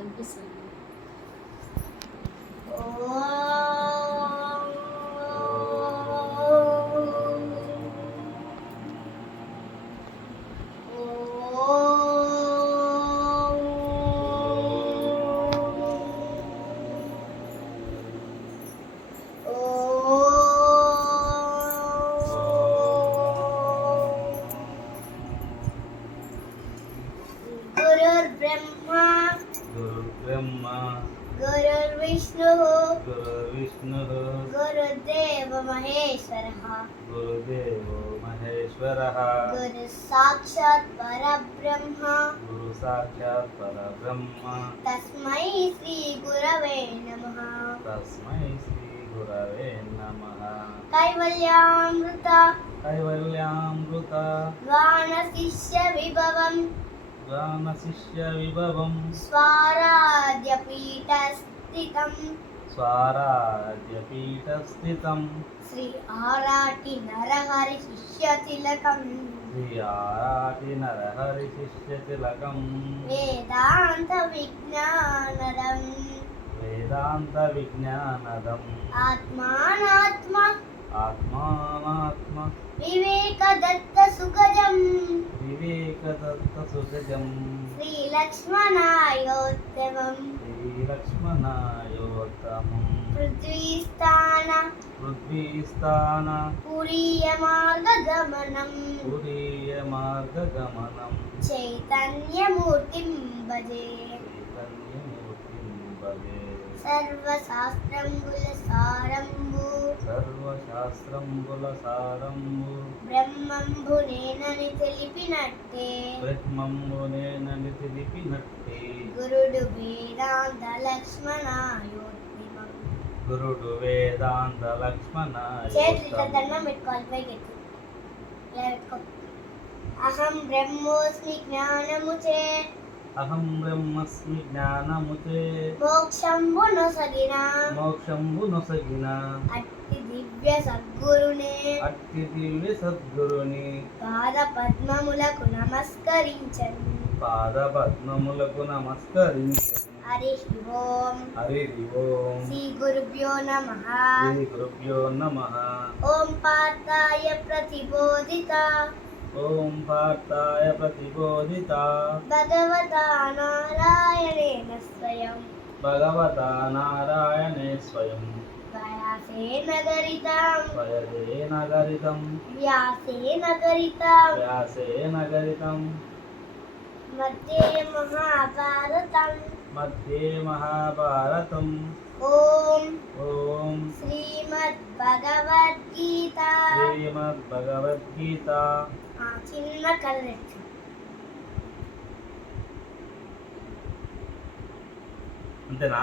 కనిపిస్తుంది. गुरुर्ब्रह्मा गुरुर्विष्णुः गुरुदेवो महेश्वरः गुरुः साक्षात् परब्रह्म तस्मै श्री गुरवे नमः कैवल्यामृत गानशिष्य विभवं स्वाराध्यपीठस्थितं श्री आराटी नरहरि शिष्य तिलकं वेदांत विज्ञानदम् आत्मानात्मा विवेकदत्त सुगजं श्रीलक्ष्मणायोत्तमम् पृथ्वीस्थान पुरीयमार्गगमनं चैतन्यमूर्तिं भजे సర్వశాస్త్రంబుల సారంబు బ్రహ్మంబునేనని తెలిపినట్టే గురుడు వేదాంత లక్ష్మణ చేతులతో దండం పెట్టుకోవాలి పైకి ఇలా పెట్టుకో. అహం బ్రహ్మోస్మి జ్ఞానముచే మోక్షంబు నొసగిన అట్టి దివ్య సద్గురుని పాద పద్మములకు నమస్కరించను హరి ఓం శ్రీ గురుభ్యో నమః ఓం పార్థాయ ప్రతిబోధిత భగవతా నారాయణేన స్వయం వ్యాసేన గరితం మధ్యే మహాభారతం ఓం శ్రీమద్భగవద్గీత చిన్న కలెక్ట్ అంతేనా?